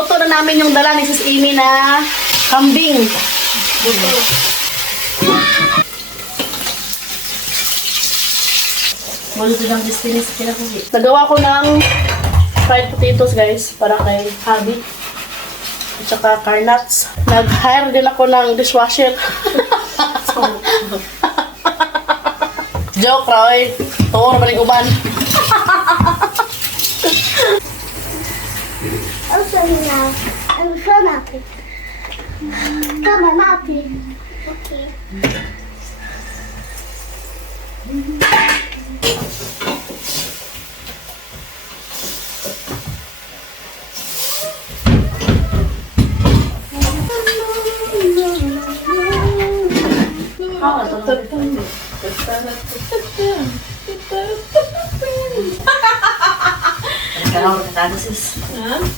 Naluto na namin yung dala ni Sis Amy na kambing. Nagawa ko ng fried potatoes guys para kay Abby. At saka carnuts. Nag-hire din ako ng dishwasher. Joke, Roy. Tuor, balik uban. I'm so happy. Come on, happy. Okay.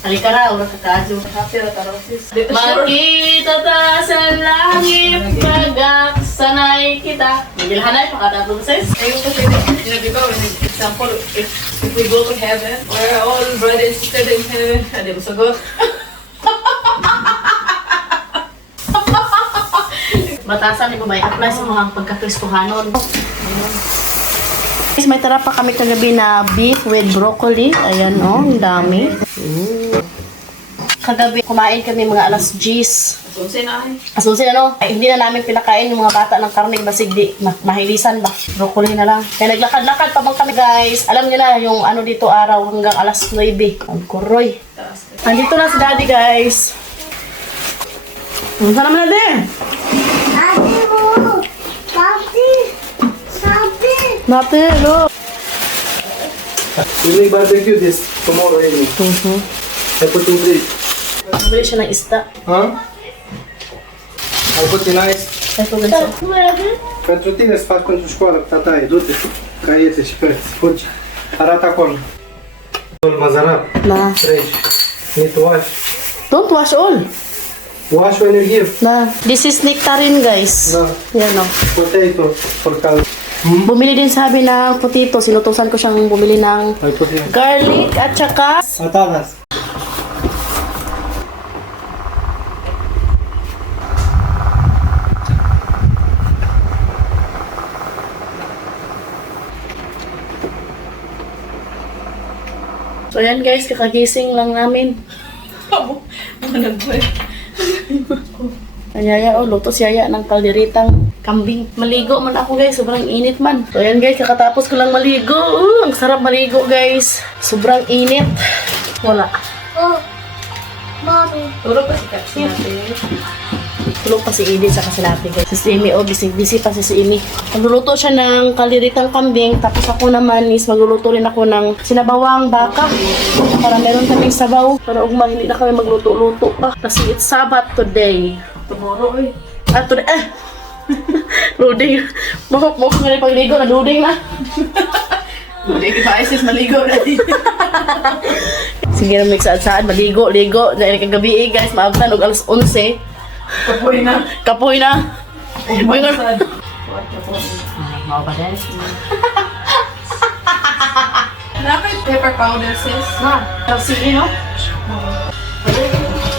Halika na, urat kakadyo. Makita ta sa langit, magaksanay kita. Magilhanay, pakatato sis. Di ba, example, if we go to heaven, we're all brothers and sisters in heaven. Hindi mo sagot. Batasan, di ba may apply sa mga pagkakristohanon. Guys, may tara pa kami kagabi na beef with broccoli. Ayan o, ang dami. Kagabi, kumain kami mga alas 10. Sunsin na eh. Asusin ano, ay, hindi na namin pinakain yung mga bata ng karne basig di mahilisan ba. Broccoli na lang. Kaya naglakad-lakad pa bang kami guys. Alam niyo na yung ano dito araw hanggang alas 9. Ang kuroy. Andito na si Daddy guys. Saan naman na din? Ate mo! Papi! Papi! Nate, no. We may barbecue this tomorrow evening. I put in bread. Bumili siya ng isda. Huh? Au put in ice. Ito guys. Pentru tine să faci pentru școală, tataie, du-te, caiete și cărți, fugi. Arată acolo. Mazarap, Na. treci. Need to wash. Don't wash all. Wash when you give. Na. This is nectarine guys. Da. Yan o. Potato, porcal. Bumili din sabi ng potato. Sinutusan ko siyang bumili ng Ai put in. garlic at saka Atanas. so yan guys, kakagising lang namin. Manag ko eh. Ang yaya, oh, luto si yaya ng kalderitang kambing. Maligo man ako guys, sobrang init man. So yan guys, kakatapos ko lang maligo. Ang sarap maligo guys. Sobrang init. Wala. Oh, mommy. Turo pa si Kapsi natin. Tulog pa si Edith sa kasinati guys. Si Amy, oh, busy pa si Amy. Magluluto siya ng kaliritang kambing. Tapos ako naman is magluluto rin ako ng sinabawang baka. Para meron kaming sabaw. Para ugma, hindi na kami magluto-luto pa. Kasi it's Sabbath today. Tomorrow eh. Ah, today, Ruding. Mahok mo kung pagligo na duding na. Hindi kita ISIS maligo na din. Sige na mix saan maligo, ligo. Dahil kagabi eh guys, maabtan og alas 11. Kapoy na. Kapoy na. Kapoy na. Mau pa din. Nakay pepper powder sis. Ma, sige no?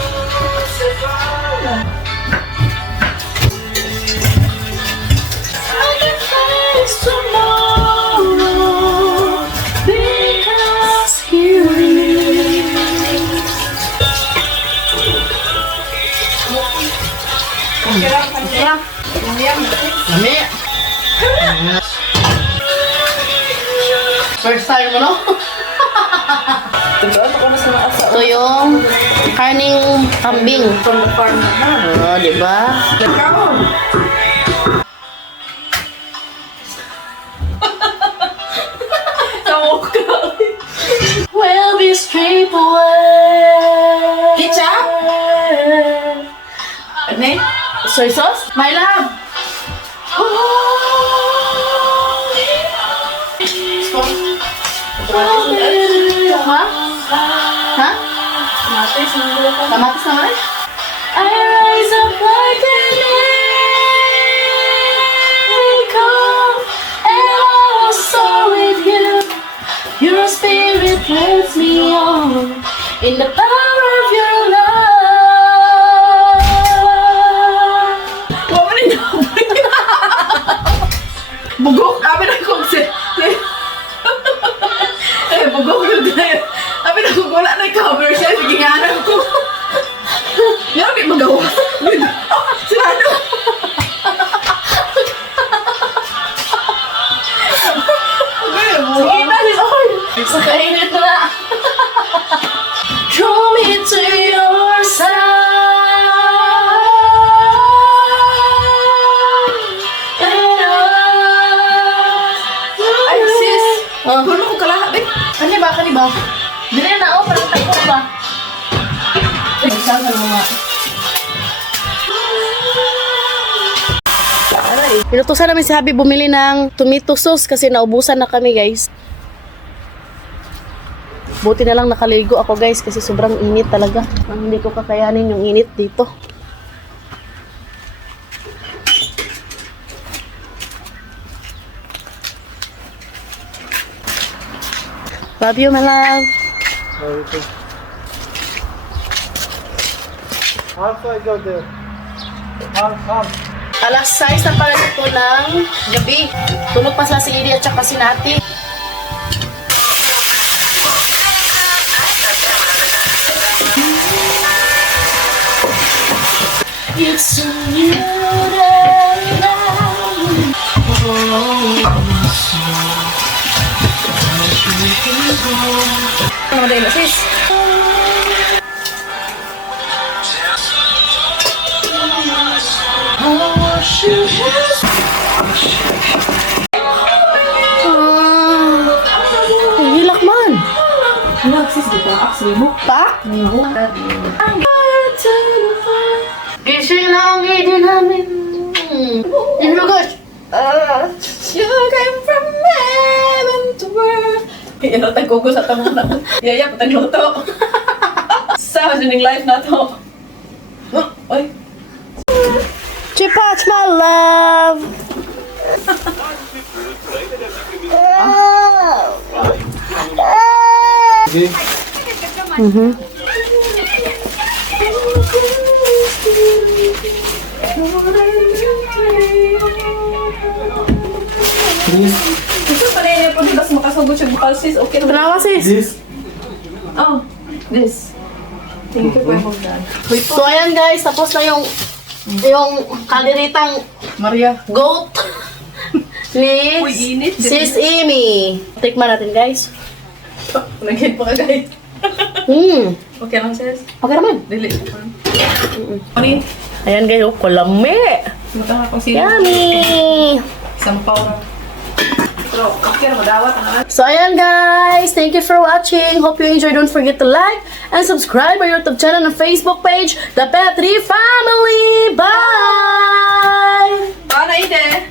Lami. First time mo, no? Ito yung karning kambing. From the farm na. Oh, di ba? We'll be straight away. Ketchup? Ano eh? Soy sauce? My love! Ha? Ha? Kamatis naman? I rise up like an eagle, and I will soar with you. Your spirit lifts me on in the power of your love. Bugok, abi na kong bugok yun tayo. Abi na kung wala na yung cover siya, sige nga na ko. Meron kayo magawa. Sinado. Sige na, sis. Ay, sa kainit na. Draw me to your side. And Ay, sis. Ah. Puno ko kalahat, eh. Kani ba? Dili na, oh, parang takot ba? Nagsasan mo nga. Pinutusan namin si Habi bumili ng tomato sauce kasi naubusan na kami, guys. Buti na lang nakaligo ako, guys, kasi sobrang init talaga. Ang hindi ko kakayanin yung init dito. Love you, my love. Half I go there. Half. Alas 6 na pala ito ng gabi. Tulog pa sa si Edie at saka si Nati. It's a new day. Ano din, sis? Hilak man. Ano, sis, di ba? Actually mo. Pa? Gising na ang Edie namin. Hindi mo gosh. You came from heaven to earth. Yan ang tagkugo sa tamang na. Yaya, patagluto. Sa hasaning life na to. Oy. Chipach, my love. Okay. This. Gusto pa rin po di bas makasugot siya bukal sis. Okay na. Tanawa sis. This. Oh, this. Thank you for that. So ayan guys, tapos na yung kaliritang Maria. goat ni Uy, init. Sis Amy. Tikman natin guys. Nag-hit pa ka guys. Okay lang sis. Okay naman. Dili. Ano Ayan guys, oh, kulami. Matang akong sino. Yummy! Sampaw. Pero, okay na madawat ang So ayan guys, thank you for watching. Hope you enjoyed. Don't forget to like and subscribe our YouTube channel and Facebook page, The Petri Family. Bye! Paano ide?